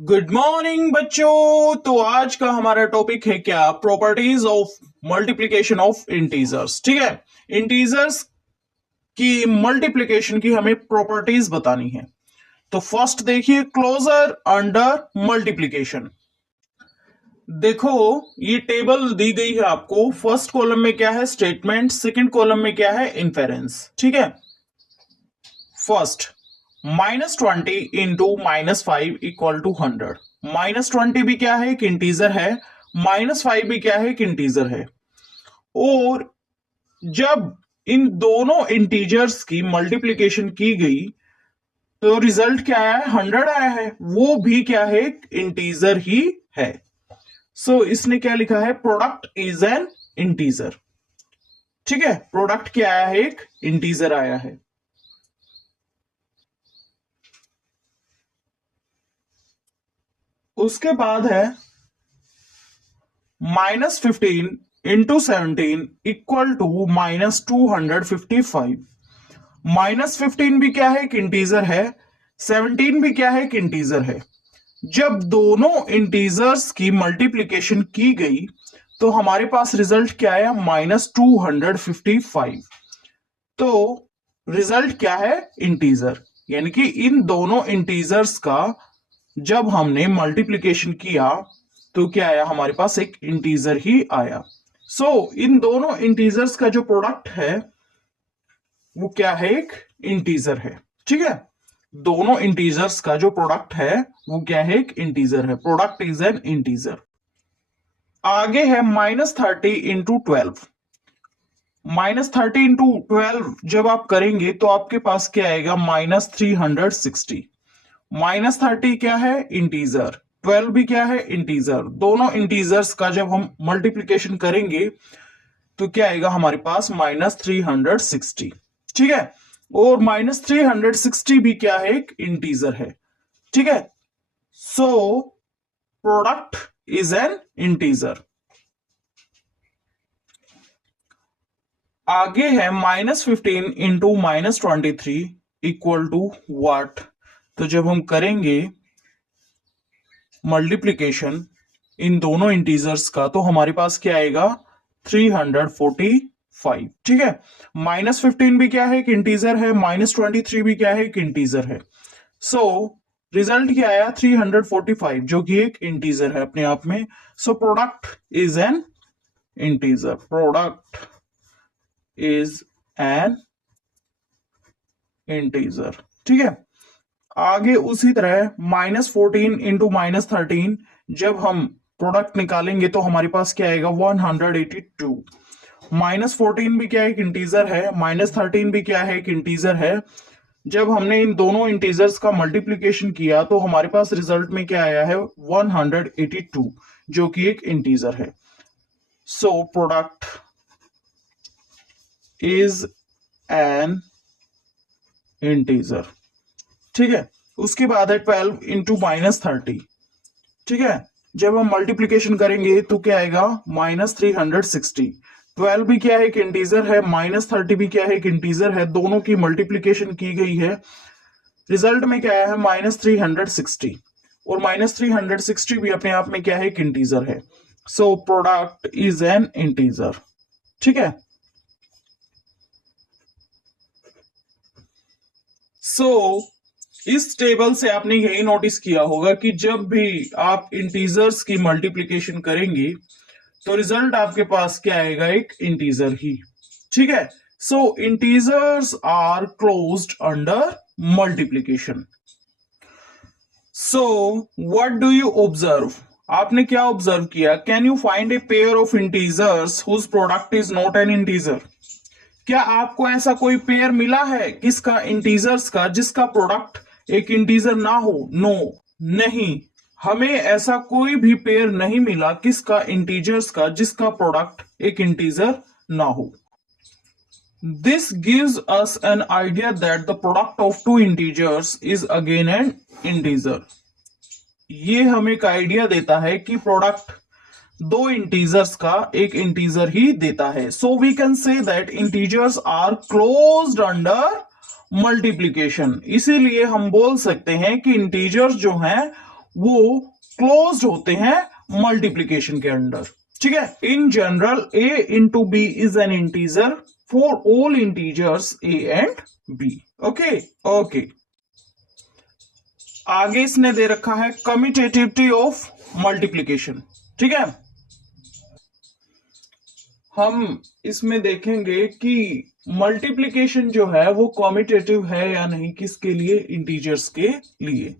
Good morning बच्चों। तो आज का हमारा टॉपिक है क्या, properties of multiplication of integers. ठीक है, इंटीजर्स की मल्टीप्लिकेशन की हमें प्रॉपर्टीज बतानी है। तो फर्स्ट देखिए, क्लोजर अंडर मल्टीप्लिकेशन। देखो ये टेबल दी गई है आपको। फर्स्ट कॉलम में क्या है, स्टेटमेंट। सेकंड कॉलम में क्या है, इन्फेरेंस। ठीक है, फर्स्ट -20 इंटू -5 इक्वल टू 100। -20 भी क्या है, एक इंटीजर है। -5 भी क्या है, एक इंटीजर है। और जब इन दोनों इंटीजर्स की मल्टीप्लिकेशन की गई तो रिजल्ट क्या आया है, 100 आया है। वो भी क्या है, एक इंटीजर ही है। सो इसने क्या लिखा है, प्रोडक्ट इज एन इंटीजर। ठीक है, प्रोडक्ट क्या आया है, एक इंटीजर आया है। उसके बाद है -15 इंटू 17 इक्वल टू -255। -15 भी क्या है, एक इंटीजर है। 17 भी क्या है, एक इंटीजर है। जब दोनों इंटीजर्स की मल्टीप्लिकेशन की गई तो हमारे पास रिजल्ट क्या आया, -255। तो रिजल्ट क्या है, इंटीजर। यानी कि इन दोनों इंटीजर्स का जब हमने मल्टीप्लिकेशन किया तो क्या आया, हमारे पास एक इंटीजर ही आया। सो इन दोनों इंटीजर्स का जो प्रोडक्ट है वो क्या है, एक इंटीजर है। ठीक है, दोनों इंटीजर्स का जो प्रोडक्ट है वो क्या है, एक इंटीजर है। Product is an integer. आगे है -30 इंटू 12। -30 इंटू 12 जब आप करेंगे तो आपके पास क्या आएगा, -360। -30 क्या है, इंटीजर। 12 भी क्या है, इंटीजर। दोनों इंटीजर्स का जब हम मल्टीप्लिकेशन करेंगे तो क्या आएगा हमारे पास, -360। ठीक है, और -360 भी क्या है, एक इंटीजर है। ठीक है, so product is an integer. आगे है -15 इंटू -23 इक्वल टू व्हाट। तो जब हम करेंगे मल्टीप्लिकेशन इन दोनों इंटीजर्स का तो हमारे पास क्या आएगा, 345। ठीक है, -15 भी क्या है, एक इंटीजर है। -23 भी क्या है, एक इंटीजर है। सो रिजल्ट क्या आया, 345, जो कि एक इंटीजर है अपने आप में। So product is an integer. Product is an integer. ठीक है, आगे उसी तरह -14 इंटू -13 जब हम प्रोडक्ट निकालेंगे तो हमारे पास क्या आएगा, 182। -14 भी क्या है, एक इंटीजर है। -13 भी क्या है, एक इंटीजर है। जब हमने इन दोनों इंटीजर्स का मल्टीप्लिकेशन किया तो हमारे पास रिजल्ट में क्या आया है, 182, जो कि एक इंटीजर है। So product is an integer. ठीक है, उसके बाद है 12 इंटू -30। ठीक है, जब हम मल्टीप्लीकेशन करेंगे तो क्या आएगा, -360। 12 भी क्या है, एक इंटीजर है। -30 भी क्या है, एक इंटीजर है। दोनों की मल्टीप्लीकेशन की गई है। रिजल्ट में क्या आया है, -360। और -360 भी अपने आप में क्या है, एक इंटीजर है। So product is an integer. ठीक है, सो इस टेबल से आपने यही नोटिस किया होगा कि जब भी आप इंटीजर्स की मल्टीप्लिकेशन करेंगे तो रिजल्ट आपके पास क्या आएगा, एक इंटीजर ही। ठीक है, so integers are closed under multiplication. So what do you observe, आपने क्या ऑब्जर्व किया, can you find a pair of integers whose product is not an integer. क्या आपको ऐसा कोई पेयर मिला है किसका, इंटीजर्स का, जिसका प्रोडक्ट एक इंटीजर ना हो। नो, नहीं, हमें ऐसा कोई भी पेयर नहीं मिला किसका, इंटीजर्स का, जिसका प्रोडक्ट एक इंटीजर ना हो। This gives us an idea that the product of two integers is again an integer. ये हमें एक आइडिया देता है कि प्रोडक्ट दो इंटीजर्स का एक इंटीजर ही देता है। So we can say that integers are closed under multiplication. इसीलिए हम बोल सकते हैं कि इंटीजर्स जो हैं वो क्लोज्ड होते हैं मल्टीप्लीकेशन के अंडर। ठीक है, in general a into B is an integer for all integers a and b। Okay okay, आगे इसने दे रखा है कम्यूटेटिविटी ऑफ मल्टीप्लीकेशन। ठीक है, हम इसमें देखेंगे कि मल्टीप्लीकेशन जो है वो कम्यूटेटिव है या नहीं, किसके लिए, इंटीजर्स के लिए।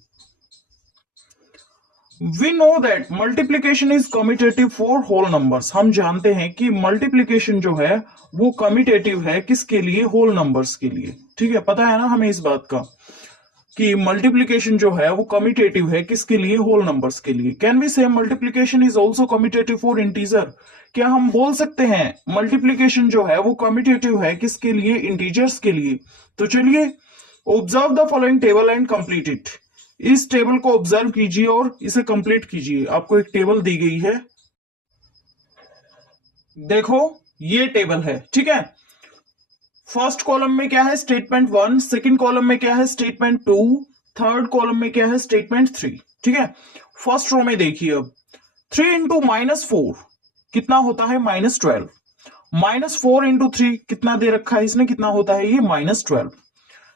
We know that multiplication is commutative for whole numbers. हम जानते हैं कि मल्टीप्लीकेशन जो है वो कम्यूटेटिव है किसके लिए, होल नंबर्स के लिए। ठीक है, पता है ना हमें इस बात का कि मल्टीप्लीकेशन जो है वो कम्यूटेटिव है किसके लिए, होल नंबर्स के लिए। कैन वी से multiplication is also commutative for integer? क्या हम बोल सकते हैं मल्टीप्लीकेशन जो है वो कम्यूटेटिव है किसके लिए, इंटीजर्स के लिए? तो चलिए, observe the following table and complete it. इस टेबल को ऑब्जर्व कीजिए और इसे कंप्लीट कीजिए। आपको एक टेबल दी गई है, देखो ये टेबल है। ठीक है, फर्स्ट कॉलम में क्या है, स्टेटमेंट 1, सेकंड कॉलम में क्या है, स्टेटमेंट 2, थर्ड कॉलम में क्या है, स्टेटमेंट 3। ठीक है, फर्स्ट रो में देखिए, अब 3 इंटू -4 कितना होता है, -12। -4 इंटू 3 कितना दे रखा है इसने, कितना होता है ये, -12।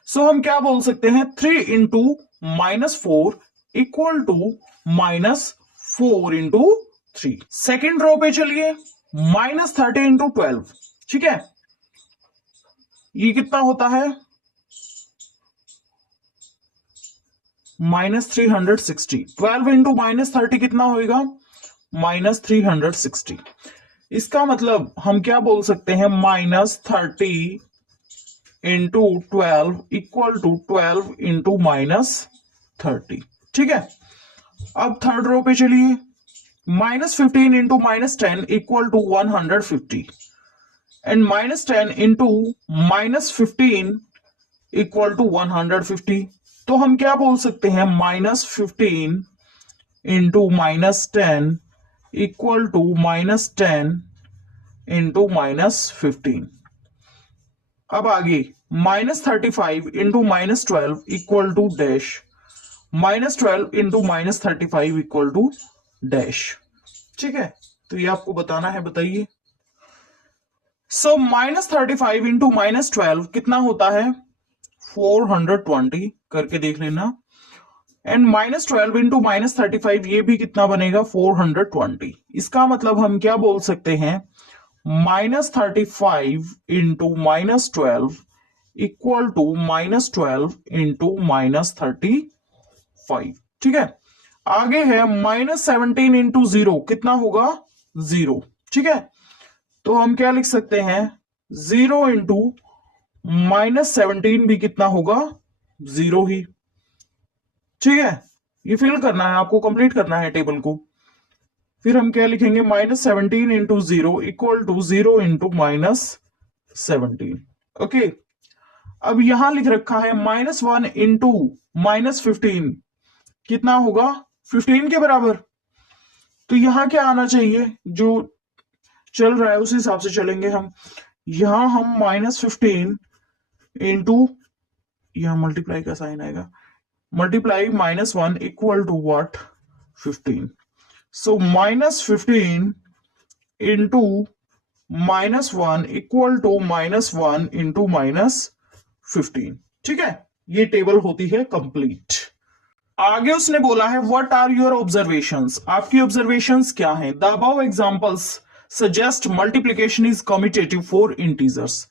सो हम क्या बोल सकते हैं, 3 into -4 equal to -4 into 3। Second row पे चलिए, -30 इंटू 12। ठीक है, ये कितना होता है, -360। 12 इंटू -30 कितना होगा, -360। इसका मतलब हम क्या बोल सकते हैं, -30 इंटू 12 इक्वल टू 12 इंटू -30। ठीक है, अब थर्ड रो पे चलिए, -15 into -10 equal to 150 and -10 into -15 equal to 150। तो हम क्या बोल सकते हैं, -15 इंटू -10 इक्वल टू -10 इंटू -15। अब आगे -35 into -12 equal to dash, -12 into -35 equal to dash. ठीक है, तो ये आपको बताना है, बताइए। सो -35 इंटू -12 कितना होता है, 420 करके देख लेना। एंड -12 इंटू -35 ये भी कितना बनेगा, 420। इसका मतलब हम क्या बोल सकते हैं, -35 इंटू -12 इक्वल टू -12 इंटू -35। ठीक है, आगे है -17 इंटू 0 कितना होगा, 0। ठीक है, तो हम क्या लिख सकते हैं, 0 इंटू -17 भी कितना होगा, 0 ही। ठीक है, ये फिल करना है आपको, कंप्लीट करना है टेबल को। फिर हम क्या लिखेंगे, -17 into 0 equal to 0 into -17। Okay, अब यहां लिख रखा है -1 इंटू -15 कितना होगा, 15 के बराबर। तो यहां क्या आना चाहिए, जो चल रहा है उस हिसाब से चलेंगे हम। यहां हम -15 इंटू, यहां मल्टीप्लाई का साइन आएगा, multiply -1 equal to what, 15। So -15 into -1 equal to -1 into -15। ठीक है, ये टेबल होती है कंप्लीट। आगे उसने बोला है व्हाट आर योर ऑब्जर्वेशंस, आपकी ऑब्जर्वेशंस क्या हैं। The above examples suggest multiplication is commutative for integers.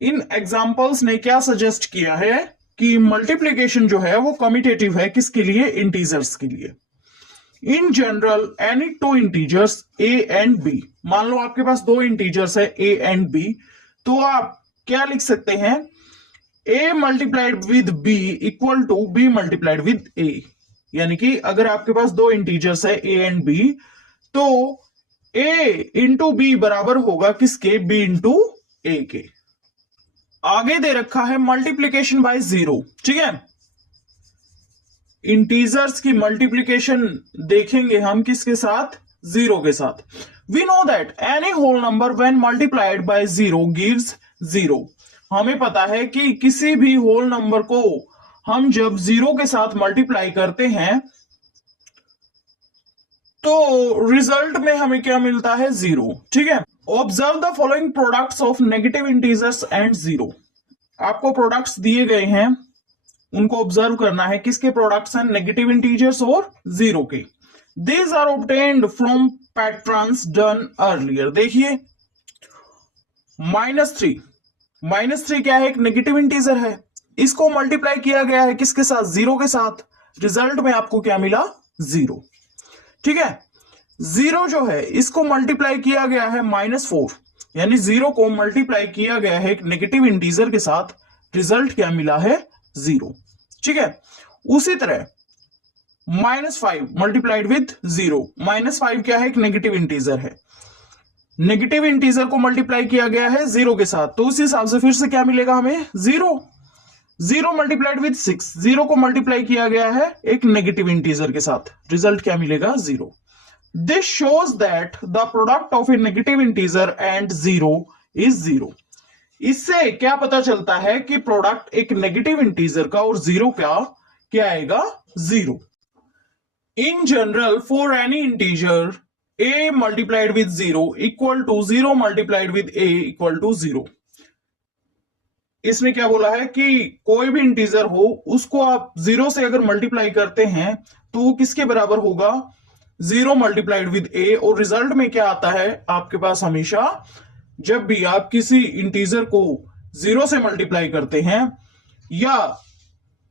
In examples ने क्या सजेस्ट किया है कि मल्टीप्लिकेशन जो है वो कम्यूटेटिव है किसके लिए, इंटीजर्स के लिए। In general any two integers a and b, मान लो आपके पास दो इंटीजर्स है a एंड b, तो आप क्या लिख सकते हैं, a multiplied with b equal to b multiplied with a। यानी कि अगर आपके पास दो इंटीजर्स है a एंड b, तो a इंटू b बराबर होगा किसके, b इंटू a के। आगे दे रखा है मल्टीप्लीकेशन बाय 0। ठीक है, इंटीजर्स की मल्टीप्लीकेशन देखेंगे हम किसके साथ, 0 के साथ। We know that any whole number when multiplied by 0 gives 0। हमें पता है कि किसी भी होल नंबर को हम जब 0 के साथ मल्टीप्लाई करते हैं तो रिजल्ट में हमें क्या मिलता है, 0। ठीक है। Observe the following products of negative integers and 0। आपको प्रोडक्ट्स दिए गए हैं, उनको ऑब्जर्व करना है। किसके प्रोडक्ट्स हैं, नेगेटिव इंटीजर्स और 0 के। These are obtained from patterns done earlier. देखिए -3, -3 क्या है, एक नेगेटिव इंटीजर है। इसको मल्टीप्लाई किया गया है किसके साथ, 0 के साथ। रिजल्ट में आपको क्या मिला, 0। ठीक है। 0 जो है इसको मल्टीप्लाई किया गया है -4, यानी 0 को मल्टीप्लाई किया गया है एक नेगेटिव इंटीजर के साथ। रिजल्ट क्या मिला है, 0। ठीक है। उसी तरह -5 मल्टीप्लाइड विथ 0। -5 क्या है, एक नेगेटिव इंटीजर है। नेगेटिव इंटीजर को मल्टीप्लाई किया गया है 0 के साथ, तो उस हिसाब से फिर से क्या मिलेगा हमें, 0। 0 मल्टीप्लाइड विथ 6, 0 को मल्टीप्लाई किया गया है एक नेगेटिव इंटीजर के साथ। रिजल्ट क्या मिलेगा, 0। This shows that the product of A negative integer and 0 is 0। इससे क्या पता चलता है कि प्रोडक्ट एक नेगेटिव इंटीजर का और 0 का क्या आएगा, 0। इन general for any integer a multiplied with 0 equal to 0 multiplied with a equal to 0। इसने क्या बोला है कि कोई भी इंटीजर हो उसको आप 0 से अगर मल्टीप्लाई करते हैं तो वो किसके बराबर होगा, 0 मल्टीप्लाइड विद a। और रिजल्ट में क्या आता है आपके पास, हमेशा जब भी आप किसी इंटीजर को 0 से मल्टीप्लाई करते हैं या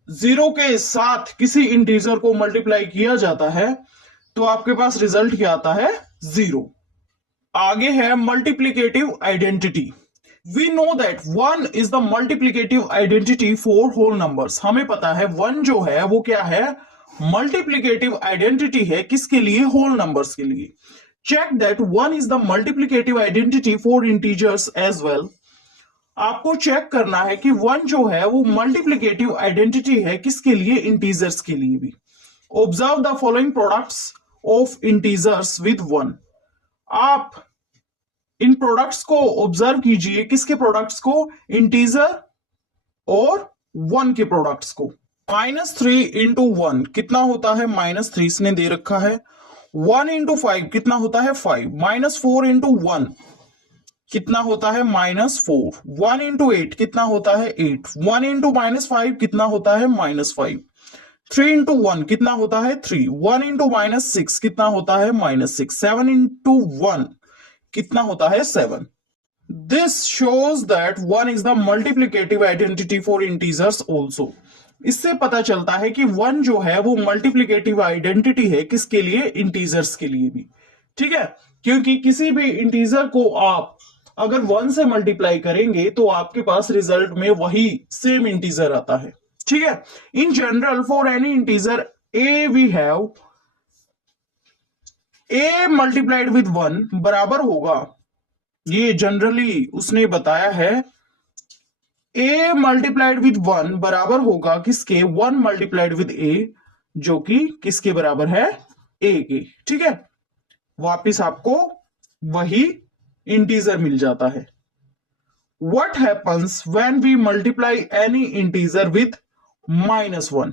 0 के साथ किसी इंटीजर को मल्टीप्लाई किया जाता है तो आपके पास रिजल्ट क्या आता है, 0। आगे है multiplicative identity. We know that 1 is the multiplicative identity for whole numbers. हमें पता है 1 जो है वो क्या है, मल्टीप्लीकेटिव आइडेंटिटी है किसके लिए, होल नंबर्स के लिए। Check that 1 is the multiplicative identity for integers as well. आपको चेक करना है कि 1 जो है वो मल्टीप्लीकेटिव आइडेंटिटी है किसके लिए, इंटीजर्स के लिए भी। Observe the following products of integers with 1। आप इन प्रोडक्ट्स को ऑब्जर्व कीजिए, किसके प्रोडक्ट्स को, इंटीजर और 1 के प्रोडक्ट्स को। -3 इंटू 1 कितना होता है, -3 इसने दे रखा है। 1 इंटू 5 कितना होता है, 5। -4 इंटू 1 कितना होता है, -4। 1 इंटू 8 कितना होता है, 8। 1 इंटू -5 कितना होता है, -5। 3 इंटू 1 कितना होता है, 3। 1 इंटू -6 कितना होता है, -6। 7 इंटू 1 कितना होता है, 7। This shows that 1 is the multiplicative identity for integers also. इससे पता चलता है कि 1 जो है वो मल्टीप्लीकेटिव आइडेंटिटी है किसके लिए, इंटीजर्स के लिए भी। ठीक है। क्योंकि किसी भी इंटीजर को आप अगर 1 से मल्टीप्लाई करेंगे तो आपके पास रिजल्ट में वही सेम इंटीजर आता है। ठीक है। In general for any integer a we have a multiplied with 1 बराबर होगा, ये जनरली उसने बताया है, a मल्टीप्लाइड विद 1 बराबर होगा किसके, 1 मल्टीप्लाइड विद a, जो कि किसके बराबर है, a के। ठीक है। वापिस आपको वही इंटीजर मिल जाता है। What happens when we multiply any integer with -1?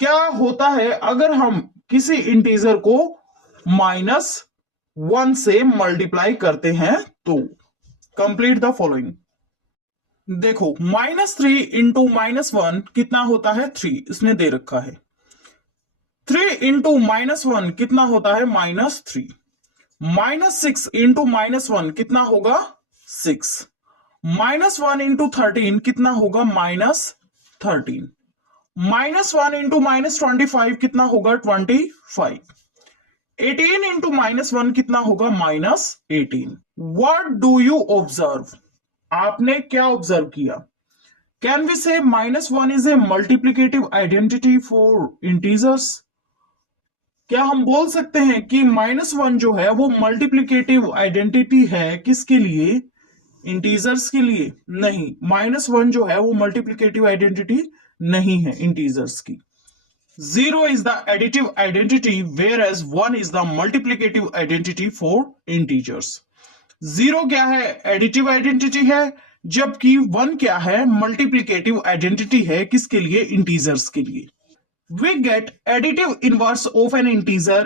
क्या होता है अगर हम किसी इंटीजर को -1 से मल्टीप्लाई करते हैं तो। Complete the following. देखो -3 इंटू -1 कितना होता है, 3 इसने दे रखा है। 3 इंटू -1 कितना होता है, -3। -6 इंटू -1 कितना होगा, 6। -1 इंटू 13 कितना होगा, -13। -1 इंटू -25 कितना होगा, 25। 18 इंटू -1 कितना होगा, -18। What do you observe? आपने क्या ऑब्जर्व किया? कैन वी से -1 is a multiplicative identity for integers? क्या हम बोल सकते हैं कि -1 जो है वो मल्टीप्लीकेटिव आइडेंटिटी है किसके लिए, इंटीजर्स के लिए? नहीं, -1 जो है वो मल्टीप्लीकेटिव आइडेंटिटी नहीं है इंटीजर्स की। 0 is the additive identity whereas 1 is the multiplicative identity for integers। 0 क्या है, एडिटिव आइडेंटिटी है, जबकि 1 क्या है, मल्टीप्लीकेटिव आइडेंटिटी है किसके लिए, इंटीजर्स के लिए। We get additive inverse of an integer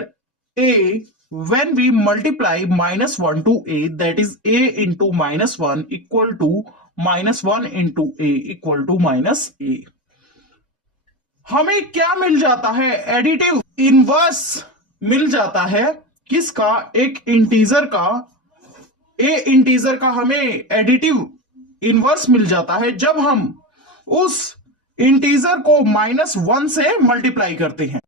a when we multiply -1 to a, that is a into -1 equal to -1 into a equal to -a। हमें क्या मिल जाता है? एडिटिव इनवर्स मिल जाता है। किसका? एक इंटीजर का, ए इंटीजर का हमें एडिटिव इनवर्स मिल जाता है जब हम उस इंटीजर को -1 से मल्टीप्लाई करते हैं।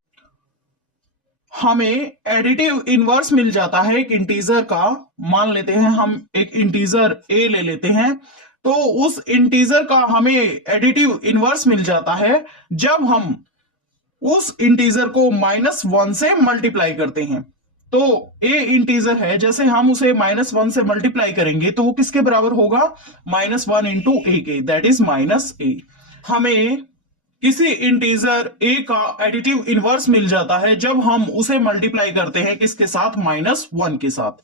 हमें एडिटिव इनवर्स मिल जाता है एक इंटीजर का। मान लेते हैं हम एक इंटीजर ए ले लेते हैं, तो उस इंटीजर का हमें एडिटिव इनवर्स मिल जाता है जब हम उस इंटीजर को -1 से मल्टीप्लाई करते हैं। तो ए इंटीजर है, जैसे हम उसे -1 से मल्टीप्लाई करेंगे तो वो किसके बराबर होगा? -1 इंटू ए के, दैट इज -a। हमें किसी इंटीजर ए का एडिटिव इनवर्स मिल जाता है जब हम उसे मल्टीप्लाई करते हैं किसके साथ? -1 के साथ।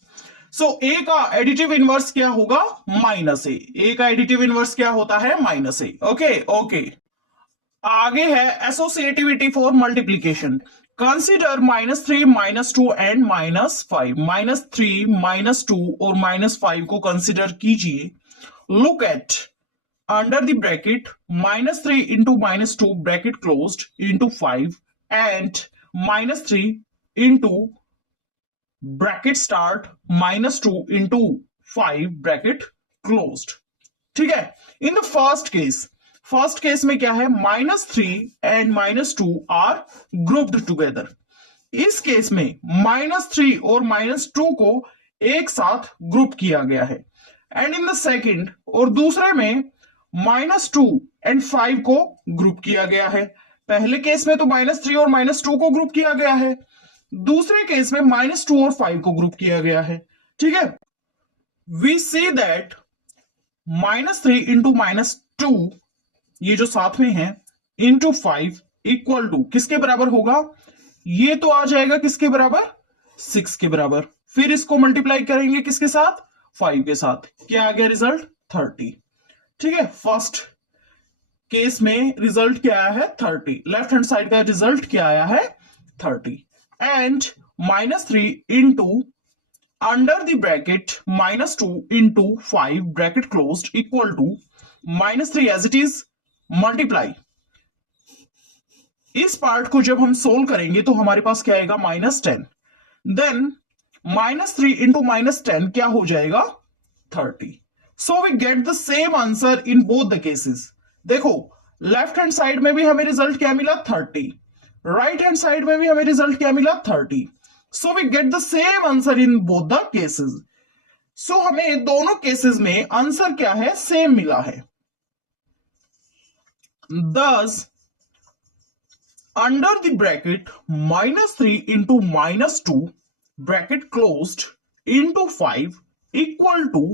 सो ए का एडिटिव इनवर्स क्या होगा? -a। ए का एडिटिव इनवर्स क्या होता है? -a। ओके। आगे है associativity for multiplication. Consider -3, -2 and -5। -3, -2 और -5 को कंसीडर कीजिए। Look at under the bracket -3 into -2 bracket closed into 5 and -3 into bracket start -2 into 5 bracket closed। ठीक है। इन द फर्स्ट केस में क्या है? -3 एंड -2 आर ग्रुप्ड टुगेदर। इस केस में -3 और -2 को एक साथ ग्रुप किया गया है। एंड इन द सेकेंड और दूसरे में -2 एंड 5 को ग्रुप किया गया है। पहले केस में तो -3 और -2 को ग्रुप किया गया है, दूसरे केस में -2 और 5 को ग्रुप किया गया है। ठीक है। वी सी दैट -3 इंटू -2, ये जो साथ में है, इंटू 5 इक्वल टू किसके बराबर होगा? ये तो आ जाएगा किसके बराबर? 6 के बराबर। फिर इसको मल्टीप्लाई करेंगे किसके साथ? 5 के साथ। क्या आ गया रिजल्ट? 30। ठीक है। फर्स्ट केस में रिजल्ट क्या आया है? 30। लेफ्ट हैंड साइड का रिजल्ट क्या आया है? 30। And -3 into under the bracket -2 into 5 bracket closed equal to -3 as it is multiply. इस पार्ट को जब हम सोल्व करेंगे तो हमारे पास क्या आएगा? -10। देन -3 इंटू -10 क्या हो जाएगा? 30। So we get the same answer in both the cases। देखो, लेफ्ट हैंड साइड में भी हमें रिजल्ट क्या मिला? 30। राइट हैंड साइड में भी हमें रिजल्ट क्या मिला? 30। So we get the same answer in both the cases। So हमें दोनों केसेस में आंसर क्या है? सेम मिला है। Thus under the bracket -3 into -2 bracket closed into 5 equal to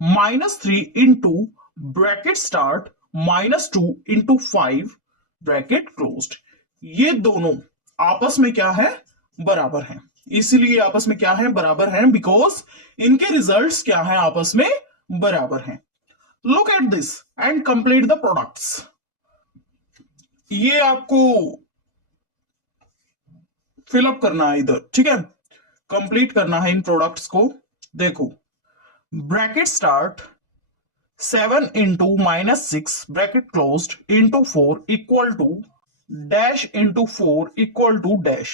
-3 into bracket start -2 into 5 bracket closed. ये दोनों आपस में क्या है? बराबर हैं। इसीलिए आपस में क्या है? बराबर हैं, बिकॉज इनके रिजल्ट्स क्या है? आपस में बराबर हैं। Look at this and complete the products. ये आपको फिलअप करना है इधर। ठीक है। कंप्लीट करना है इन प्रोडक्ट्स को। देखो, bracket start 7 into -6 bracket closed into 4 equal to dash into 4 equal to dash.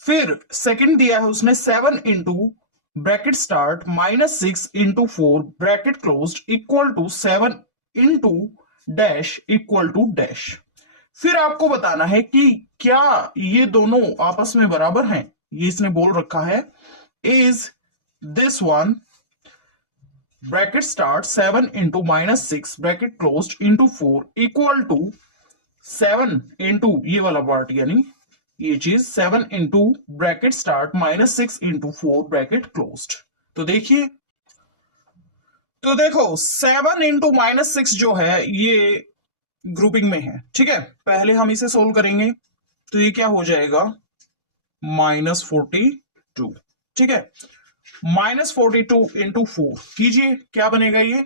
फिर सेकंड दिया है उसने 7 into bracket start -6 into 4 bracket closed equal to 7 into dash equal to dash. फिर आपको बताना है कि क्या ये दोनों आपस में बराबर हैं। ये इसने बोल रखा है, is this one bracket start 7 into -6 bracket closed into 4 equal to 7 into ये वाला पार्ट, यानी ये चीज 7 into bracket start -6 into 4 bracket closed। तो देखिए, तो देखो 7 into -6 जो है ये ग्रुपिंग में है। ठीक है। पहले हम इसे सोल्व करेंगे तो ये क्या हो जाएगा? -42। ठीक है। -42 इंटू 4 कीजिए, क्या बनेगा ये?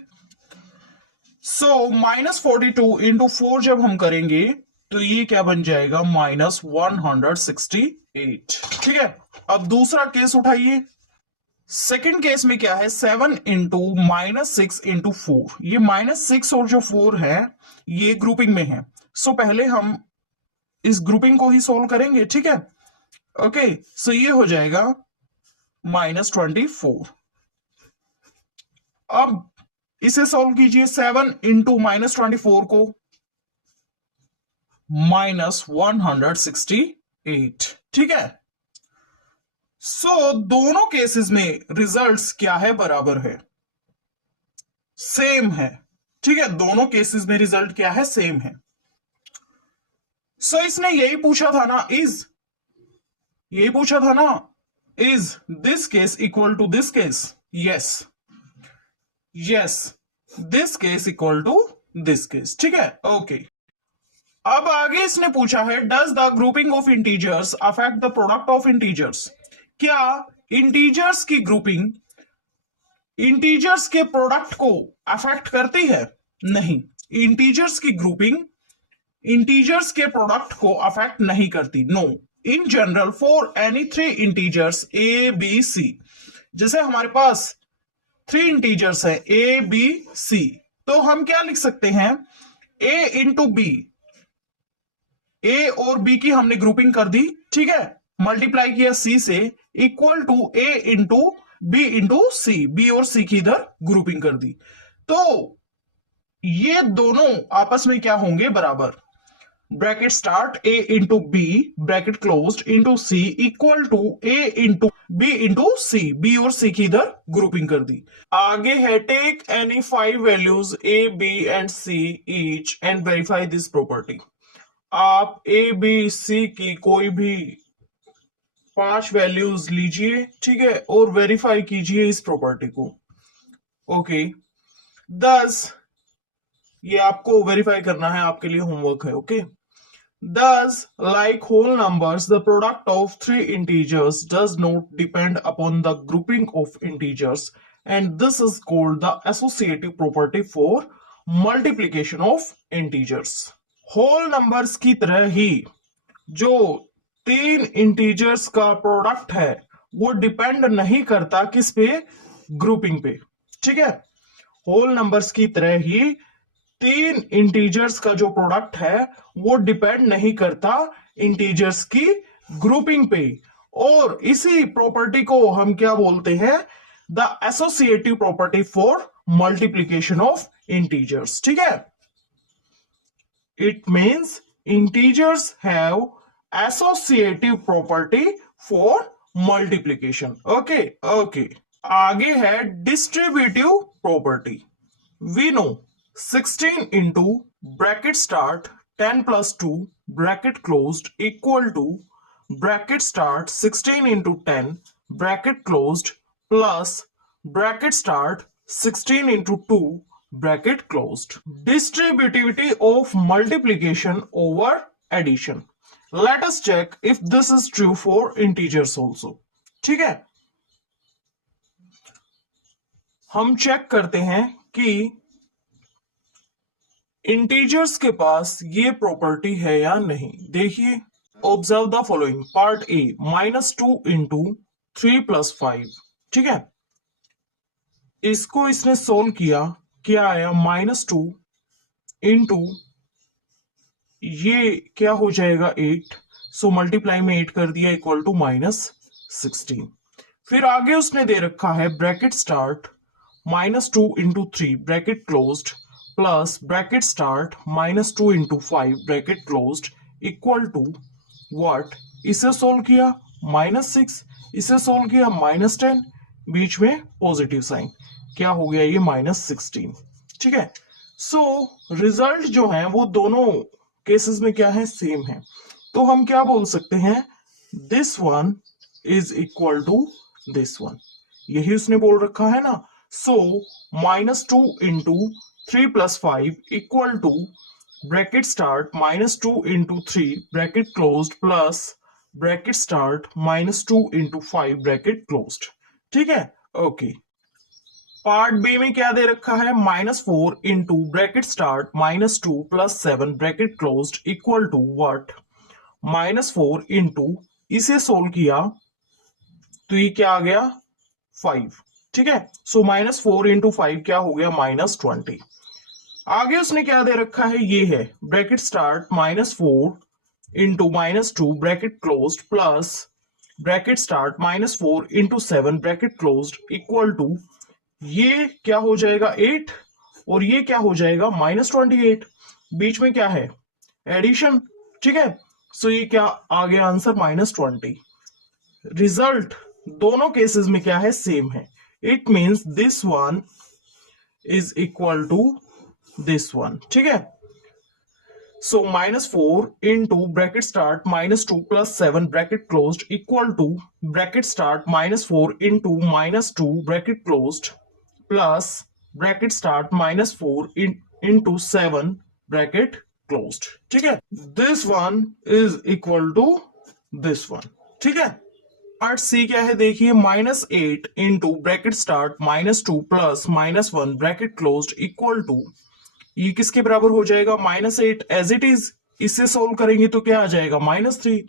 सो -42 इंटू 4 जब हम करेंगे तो ये क्या बन जाएगा -168। ठीक है, अब दूसरा केस उठाइए। सेकंड केस में क्या है, 7 इंटू -6 इंटू 4। ये -6 और जो 4 है ये ग्रुपिंग में है। सो पहले हम इस ग्रुपिंग को ही सोल्व करेंगे। ठीक है, ओके। सो ये हो जाएगा -24। अब इसे सॉल्व कीजिए, 7 इंटू -24 को -168। ठीक है, सो दोनों केसेस में रिजल्ट्स क्या है, बराबर है, सेम है। ठीक है, दोनों केसेस में रिजल्ट क्या है, सेम है। सो इसने यही पूछा था ना, यही पूछा था ना, is this case equal to this case. Yes, yes, this case equal to this case. ठीक है, ओके। अब आगे इसने पूछा है, does the grouping of integers affect the product of integers. क्या इंटीजर्स की ग्रुपिंग इंटीजर्स के प्रोडक्ट को अफेक्ट करती है? नहीं, इंटीजर्स की ग्रुपिंग इंटीजर्स के प्रोडक्ट को अफेक्ट नहीं करती। No, in general for any 3 integers A B C. जैसे हमारे पास 3 इंटीजर्स है ए बी सी, तो हम क्या लिख सकते हैं, ए इंटू बी, ए और बी की हमने ग्रुपिंग कर दी। ठीक है, मल्टीप्लाई किया सी से, equal to A into B into C, B और सी की इधर ग्रुपिंग कर दी। तो ये दोनों आपस में क्या होंगे, बराबर। Bracket start, A into B bracket closed into C equal to A into B into C, B और सी की इधर ग्रुपिंग कर दी। आगे है, take any 5 values A B and C each and verify this property. आप A B सी की कोई भी 5 वैल्यूज लीजिए, ठीक है, और वेरीफाई कीजिए इस प्रॉपर्टी को। ओके, दस, ये आपको वेरीफाई करना है, आपके लिए होमवर्क है। Okay, thus like whole numbers the product of 3 integers does not depend upon the grouping of integers, and this is called the associative property for multiplication of integers. whole numbers की तरह ही जो 3 integers का product है वो depend नहीं करता किस पे, ग्रुपिंग पे। ठीक है, होल नंबर्स की तरह ही 3 इंटीजर्स का जो प्रोडक्ट है वो डिपेंड नहीं करता इंटीजर्स की ग्रुपिंग पे। और इसी प्रॉपर्टी को हम क्या बोलते हैं, the associative property for multiplication of integers. ठीक है, it means integers have associative property for multiplication. Okay, okay. आगे है distributive property. We know 16 into bracket start 10 plus 2 bracket closed equal to bracket start 16 into 10 bracket closed plus bracket start 16 into 2 bracket closed. Distributivity of multiplication over addition. Let us check if this is true for integers also. ठीक है, हम check करते हैं कि integers के पास ये property है या नहीं। देखिए, observe the following. Part A, -2 into 3 plus 5। ठीक है, इसको इसने सोल्व किया, क्या आया, -2 इंटू, ये क्या हो जाएगा 8, सो मल्टीप्लाई में 8 कर दिया इक्वल टू -16। फिर आगे उसने दे रखा है bracket start -2 into 3 bracket closed plus bracket start -2 into 5 bracket closed equal to what. इसे सोल्व किया -6, इसे सोल्व किया -10, बीच में पॉजिटिव साइन, क्या हो गया ये -16। ठीक है, सो रिजल्ट जो है वो दोनों केसेस में क्या है, सेम है। तो हम क्या बोल सकते हैं, this one is equal to this one, यही उसने बोल रखा है ना। So -2 into 3 plus 5 equal to bracket start -2 into 3 bracket closed plus bracket start -2 into 5 bracket closed. ठीक है, ओके। पार्ट बी में क्या दे रखा है, -4 into bracket start -2 + 7 bracket closed equal to what, -4 into, इसे सोल्व किया तो ये क्या आ गया 5। ठीक है, सो -4 इंटू 5 क्या हो गया -20। आगे उसने क्या दे रखा है, ये है bracket start -4 into -2 bracket closed plus bracket start -4 into 7 bracket closed equal to, ये क्या हो जाएगा 8 और ये क्या हो जाएगा -28। बीच में क्या है, एडिशन। ठीक है, सो ये क्या आ गया आंसर -20। रिजल्ट दोनों केसेस में क्या है, सेम है। It means this one is equal to this one. ठीक है, so -4 into bracket start -2 + 7 bracket closed equal to bracket start -4 into -2 bracket closed plus bracket start -4 into 7 bracket closed. ठीक है, this one is equal to this one. ठीक है, part C क्या है देखिए, -8 into bracket start -2 plus -1 bracket closed equal to, ये किसके बराबर हो जाएगा -8 एज इट इज। इससे सोल्व करेंगे तो क्या आ जाएगा -3,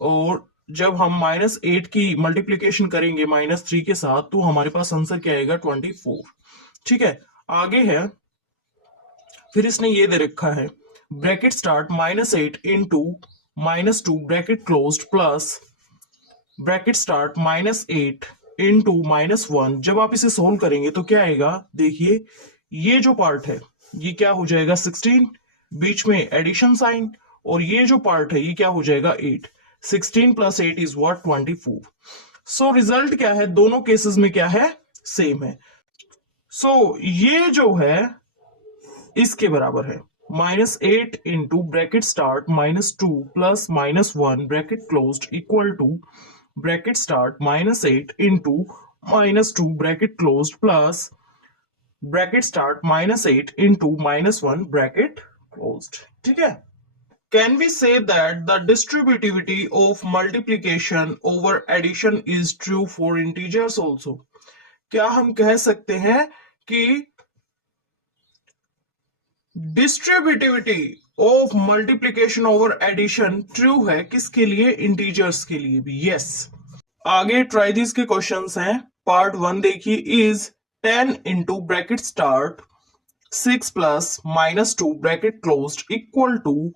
और जब हम -8 की मल्टीप्लीकेशन करेंगे -3 के साथ तो हमारे पास आंसर क्या आएगा 24। ठीक है, आगे है, फिर इसने ये दे रखा है bracket start -8 into -2 bracket closed plus bracket start -8 into -1। जब आप इसे सोल्व करेंगे तो क्या आएगा देखिए, ये जो पार्ट है ये क्या हो जाएगा 16, बीच में एडिशन साइन, और ये जो पार्ट है ये क्या हो जाएगा 8। 16 + 8 इज व्हाट 24। सो रिजल्ट क्या है, दोनों केसेस में क्या है, सेम है। सो ये जो है इसके बराबर है -8 into bracket start -2 plus -1 bracket closed equal to bracket start -8 into -2 bracket closed plus bracket start -8 into -1 bracket closed. ठीक है, can we say that the distributivity of multiplication over addition is true for integers also. क्या हम कह सकते हैं कि distributivity of multiplication over addition true है किसके लिए, इंटीजर्स के लिए भी। यस, आगे ट्राई दिस के क्वेश्चंस हैं। पार्ट 1 देखिए, is 10 into bracket start 6 plus -2 bracket closed equal to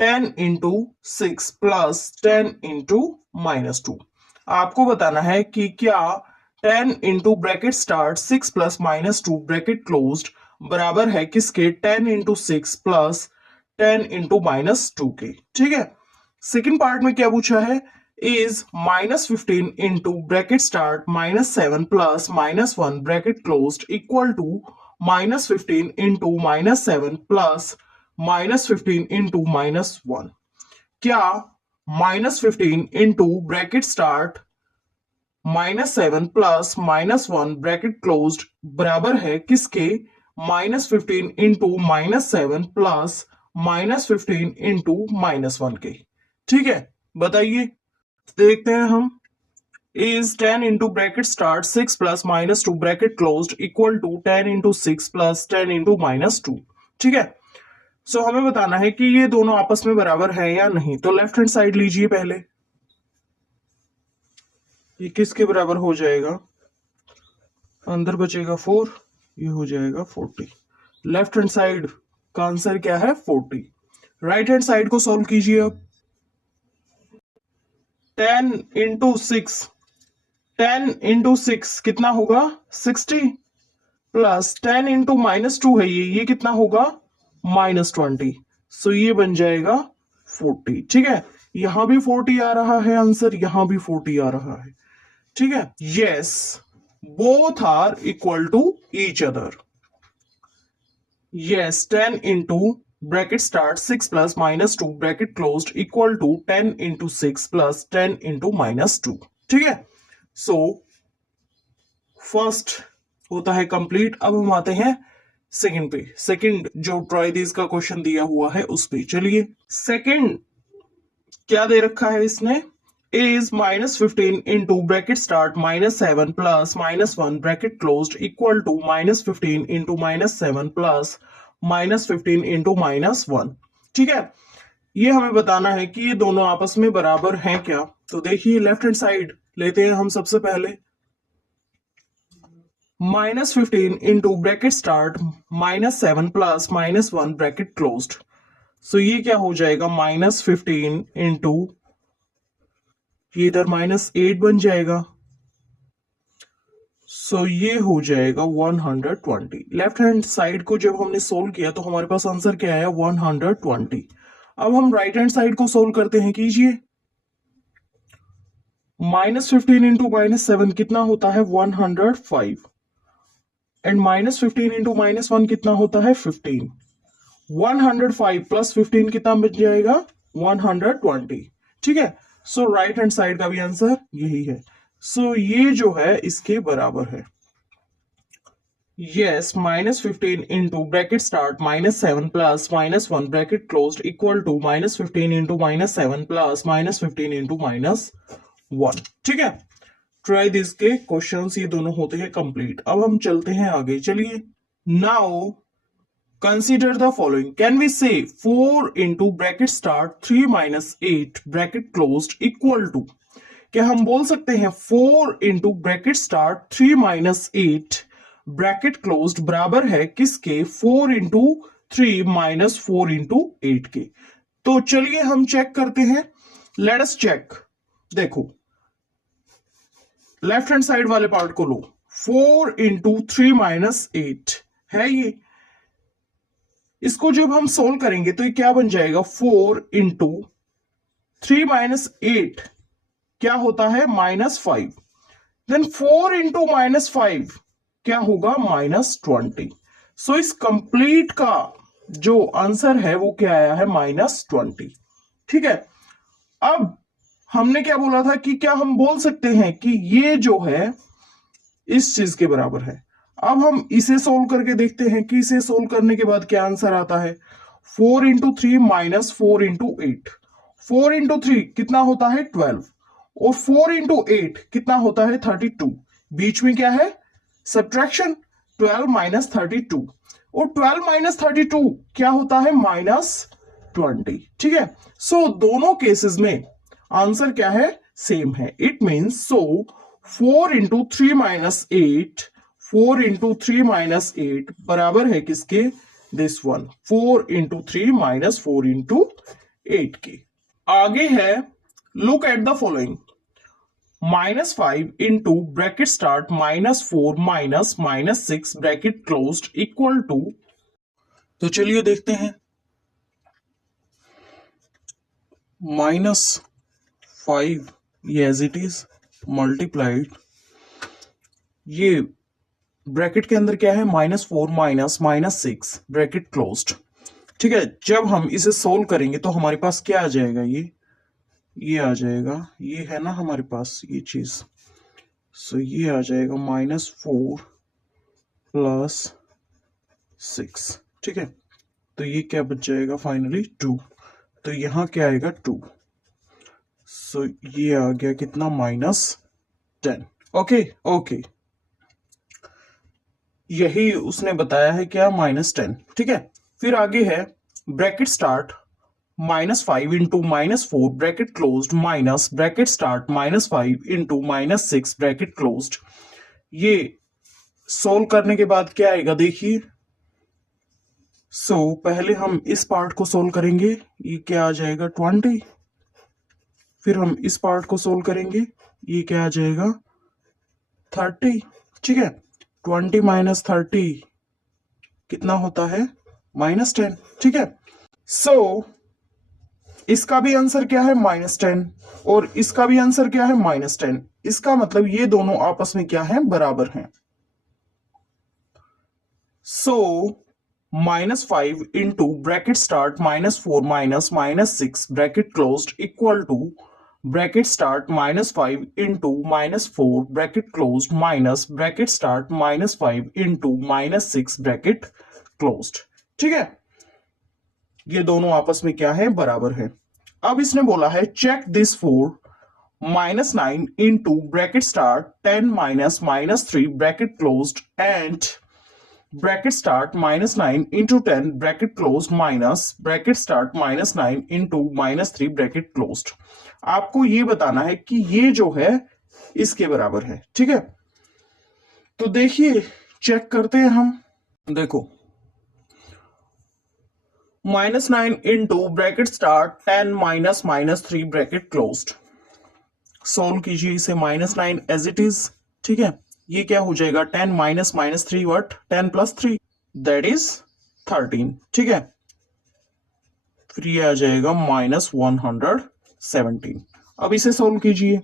10 into 6 plus 10 into -2। आपको बताना है कि क्या 10 into bracket start 6 plus -2 bracket closed बराबर है किसके, 10 इंटू 6 प्लस 10 इंटू -2 के। ठीक है, सेकेंड पार्ट में क्या पूछा है, is -15 into bracket start -7 plus -1 bracket closed equal to -15 into -7 plus -15 into -1। क्या -15 into bracket start -7 plus -1 bracket closed बराबर है किसके, -15 इंटू -7 प्लस -15 इंटू -1 के। ठीक है, बताइए, देखते हैं हम। Is 10 into bracket start 6 plus -2 bracket closed equal to 10 into 6 plus 10 into -2। ठीक है, सो हमें बताना है कि ये दोनों आपस में बराबर है या नहीं। तो लेफ्ट हैंड साइड लीजिए पहले, ये किसके बराबर हो जाएगा, अंदर बचेगा 4, ये हो जाएगा 40। लेफ्ट हैंड साइड का आंसर क्या है 40। राइट हैंड साइड को सॉल्व कीजिए अब। 10 इंटू 6, 10 इंटू 6 कितना होगा 60 प्लस 10 इंटू -2 है ये कितना होगा -20। सो ये बन जाएगा 40। ठीक है, यहां भी 40 आ रहा है आंसर, यहां भी 40 आ रहा है। ठीक है, yes, both are equal to each other. Yes, 10 into bracket start 6 plus -2 bracket closed equal to 10 into 6 plus 10 into -2। ठीक है, सो फर्स्ट होता है कंप्लीट। अब हम आते हैं सेकंड पे। सेकंड जो ट्राई दिस का क्वेश्चन दिया हुआ है उस पे चलिए। सेकंड क्या दे रखा है इसने, is minus 15 into bracket start minus 7 plus minus 1 bracket closed equal to minus 15 into minus 7 plus minus 15 into minus 1। ठीक है, ये हमें बताना है कि ये दोनों आपस में बराबर हैं क्या। तो देखिए लेफ्ट हैंड साइड लेते हैं हम सबसे पहले, minus 15 into bracket start minus 7 plus minus 1 bracket closed. So ये क्या हो जाएगा, माइनस 15 इंटू, ये इधर माइनस 8 बन जाएगा, सो ये हो जाएगा 120। लेफ्ट हैंड साइड को जब हमने सोल्व किया तो हमारे पास आंसर क्या आया, 120। अब हम राइट हैंड साइड को सोल्व करते हैं, कीजिए। माइनस 15 इंटू माइनस 7 कितना होता है, 105, एंड माइनस 15 इंटू माइनस 1 कितना होता है, 15। 105 प्लस 15 कितना बच जाएगा, 120। ठीक है, सो राइट हैंड साइड का भी आंसर यही है। सो ये जो है इसके बराबर है। Yes, minus 15 into bracket start minus 7 plus minus 1 bracket closed equal to minus 15 into minus 7 plus minus 15 into minus 1। ठीक है, ट्राई दिस के क्वेश्चंस ये दोनों होते हैं कंप्लीट। अब हम चलते हैं आगे, चलिए। Now consider the following, can we say 4 into bracket start 3 minus 8 bracket closed equal to, क्या हम बोल सकते हैं 4 into bracket start 3 minus 8 bracket closed बराबर है किसके, 4 into 3 minus 4 into 8 के। तो चलिए हम चेक करते हैं, लेट अस चेक। देखो लेफ्ट हैंड साइड वाले पार्ट को लो, 4 into 3 minus 8 है ये, इसको जब हम सोल्व करेंगे तो ये क्या बन जाएगा, 4 इंटू 3 माइनस 8 क्या होता है, -5। देन 4 इंटू -5 क्या होगा, -20। सो इस कंप्लीट का जो आंसर है वो क्या आया है, -20। ठीक है, अब हमने क्या बोला था कि क्या हम बोल सकते हैं कि ये जो है इस चीज के बराबर है। अब हम इसे सोल्व करके देखते हैं कि इसे सोल्व करने के बाद क्या आंसर आता है, 4 इंटू 3 माइनस 4 इंटू 8। 4 इंटू 3 कितना होता है, 12, और 4 इंटू 8 कितना होता है, 32। बीच में क्या है, सब्ट्रैक्शन, 12 माइनस 32, और 12 माइनस 32 क्या होता है, -20। ठीक है, सो दोनों केसेस में आंसर क्या है, सेम है। It means so 4 into 3 minus 8, 4 into 3 minus 8 बराबर है किसके, this one, 4 into 3 minus 4 into 8 के। आगे है, look at the following, -5 into bracket start -4 minus -6 bracket closed equal to. तो चलिए देखते हैं, -5 ये एज इट इज मल्टीप्लाइड, ये ब्रैकेट के अंदर क्या है, -4 माइनस -6 ब्रैकेट क्लोज्ड। ठीक है, जब हम इसे सोल्व करेंगे तो हमारे पास क्या आ जाएगा, ये आ जाएगा, ये है ना हमारे पास ये चीज, सो ये आ जाएगा -4 प्लस 6। ठीक है, तो ये क्या बच जाएगा फाइनली, 2। तो यहां क्या आएगा, 2। सो ये आ गया कितना, -10। ओके ओके, यही उसने बताया है क्या, -10। ठीक है, फिर आगे है bracket start -5 into -4 bracket closed minus bracket start -5 into -6 bracket closed. ये सोल्व करने के बाद क्या आएगा, देखिए। सो पहले हम इस पार्ट को सोल्व करेंगे, ये क्या आ जाएगा, 20। फिर हम इस पार्ट को सोल्व करेंगे, ये क्या आ जाएगा, 30। ठीक है, 20 माइनस 30 कितना होता है, -10। ठीक है, सो इसका भी आंसर क्या है, -10, और इसका भी आंसर क्या है, -10। इसका मतलब ये दोनों आपस में क्या है, बराबर हैं। सो -5 into bracket start -4 minus -6 bracket closed equal to bracket start -5 into -4 bracket closed minus bracket start -5 into -6 bracket closed. ठीक है, ये दोनों आपस में क्या है, बराबर है। अब इसने बोला है check this for -9 into bracket start 10 minus -3 bracket closed and bracket start -9 into 10 bracket closed minus bracket start -9 into -3 bracket closed। आपको ये बताना है कि ये जो है इसके बराबर है। ठीक है, तो देखिए चेक करते हैं हम। देखो -9 into bracket start 10 minus -3 bracket closed. Solve कीजिए इसे -9 एज इट इज। ठीक है, ये क्या हो जाएगा 10 minus -3 what 10 plus 3 that is 13। ठीक है, फिर ये आ जाएगा -117। अब इसे सोल्व कीजिए,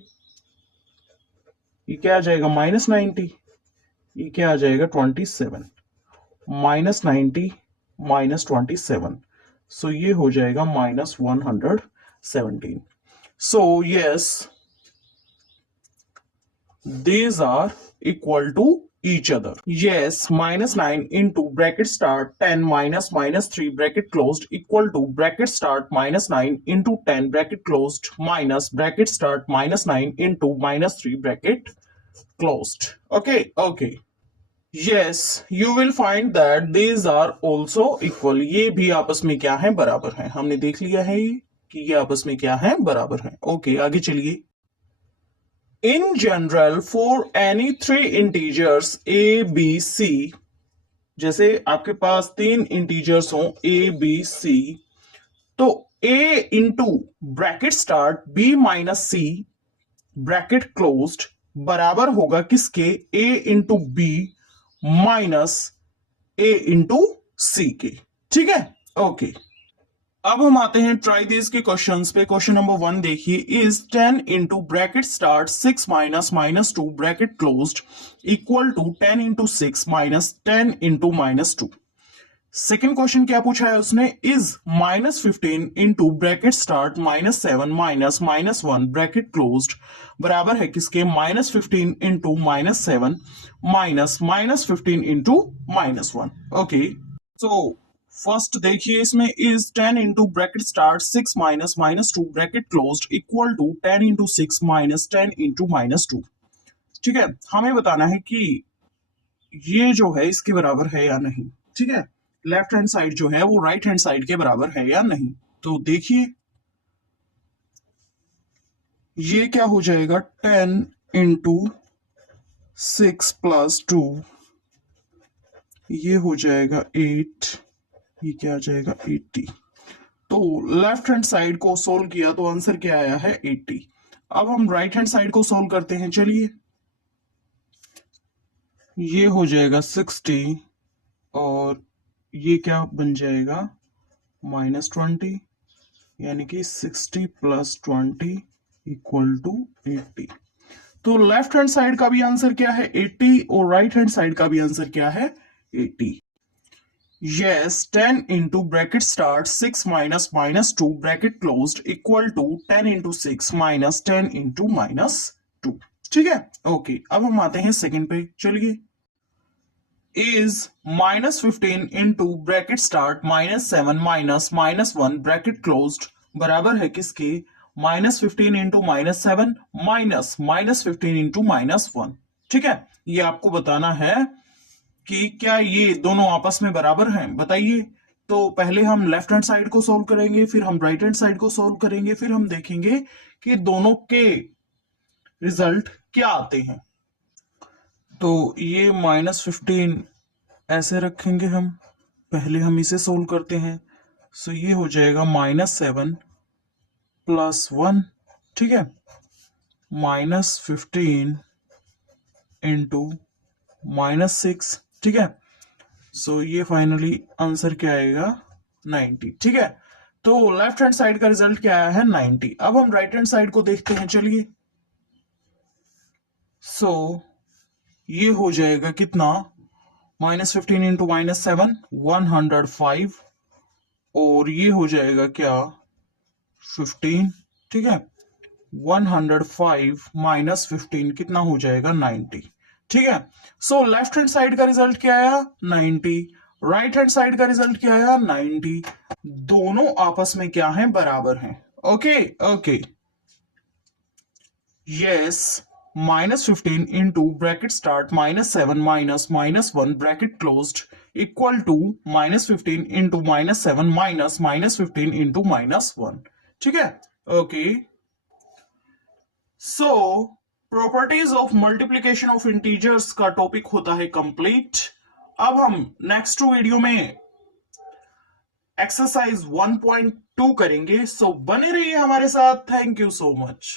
ये क्या आ जाएगा -90, ये क्या आ जाएगा 27, -90 -27, सो ये हो जाएगा -117। So yes, these are equal to each other. Yes, -9 into bracket start 10 minus -3 bracket closed equal to bracket start -9 into 10 bracket closed minus bracket start -9 into -3 bracket closed. Okay, okay. Yes, you will find that these are also equal. ये भी आपस में क्या है, बराबर है। हमने देख लिया है कि ये आपस में क्या है, बराबर है। ओके, आगे चलिए। In general, for any three integers a, b, c, जैसे आपके पास 3 इंटीजर्स हो a, b, c, तो a into bracket start b minus c bracket closed बराबर होगा किसके, a into b minus a into c के। ठीक है, ओके। अब हम आते हैं ट्राई दिस के क्वेश्चंस पे। क्वेश्चन नंबर 1 देखिए, is 10 into bracket start 6 minus -2 bracket closed equal to 10 into 6 minus 10 into -2। Second question क्या पूछा है उसने, is -15 into bracket start -7 minus -1 bracket closed बराबर है किसके, -15 into -7 minus -15 into -1। Okay, so first देखिए इसमें, is 10 into bracket start 6 minus -2 bracket closed equal to 10 into 6 minus 10 into -2। ठीक है, हमें बताना है कि ये जो है इसके बराबर है या नहीं। ठीक है, लेफ्ट हैंड साइड जो है वो राइट हैंड साइड के बराबर है या नहीं। तो देखिए ये क्या हो जाएगा, 10 इंटू 6 प्लस 2, ये हो जाएगा 8, ये क्या आ जाएगा 80। तो लेफ्ट हैंड साइड को सोल्व किया तो आंसर क्या आया है 80। अब हम राइट हैंड साइड को सोल्व करते हैं। चलिए, ये हो जाएगा 60 और ये क्या बन जाएगा -20, यानी कि 60 प्लस 20 इक्वल टू 80। तो लेफ्ट हैंड साइड का भी आंसर क्या है 80 और राइट हैंड साइड का भी आंसर क्या है 80। Yes, 10 into bracket start 6 minus -2 bracket closed equal to 10 into 6 minus 10 into -2। ठीक है, ओके। अब हम आते हैं सेकंड पे। चलिए, is -15 into bracket start -7 minus -1 bracket closed बराबर है किसके, -15 into -7 माइनस -15 into -1। ठीक है, ये आपको बताना है कि क्या ये दोनों आपस में बराबर हैं, बताइए। तो पहले हम लेफ्ट हैंड साइड को सोल्व करेंगे, फिर हम राइट हैंड साइड को सोल्व करेंगे, फिर हम देखेंगे कि दोनों के रिजल्ट क्या आते हैं। तो ये -15 ऐसे रखेंगे हम, पहले हम इसे सोल्व करते हैं। सो ये हो जाएगा -7 प्लस 1। ठीक है, -15 इंटू -6। ठीक है, सो ये फाइनली आंसर क्या आएगा 90। ठीक है, तो लेफ्ट हैंड साइड का रिजल्ट क्या आया है 90। अब हम राइट हैंड साइड को देखते हैं। चलिए, सो ये हो जाएगा कितना, -15 इंटू -7 105 और ये हो जाएगा क्या 15। ठीक है, 105 माइनस 15 कितना हो जाएगा 90। ठीक है, सो लेफ्ट हैंड साइड का रिजल्ट क्या आया 90, राइट हैंड साइड का रिजल्ट क्या आया 90। दोनों आपस में क्या है, बराबर हैं। Okay okay, yes, -15 into bracket start -7 minus -1 bracket closed equal to -15 into -7 minus -15 into -1. ठीक है? Okay, so properties of multiplication of integers का टॉपिक होता है कंप्लीट। अब हम नेक्स्ट वीडियो में एक्सरसाइज 1.2 करेंगे। सो बने रहिए हमारे साथ। Thank you so much.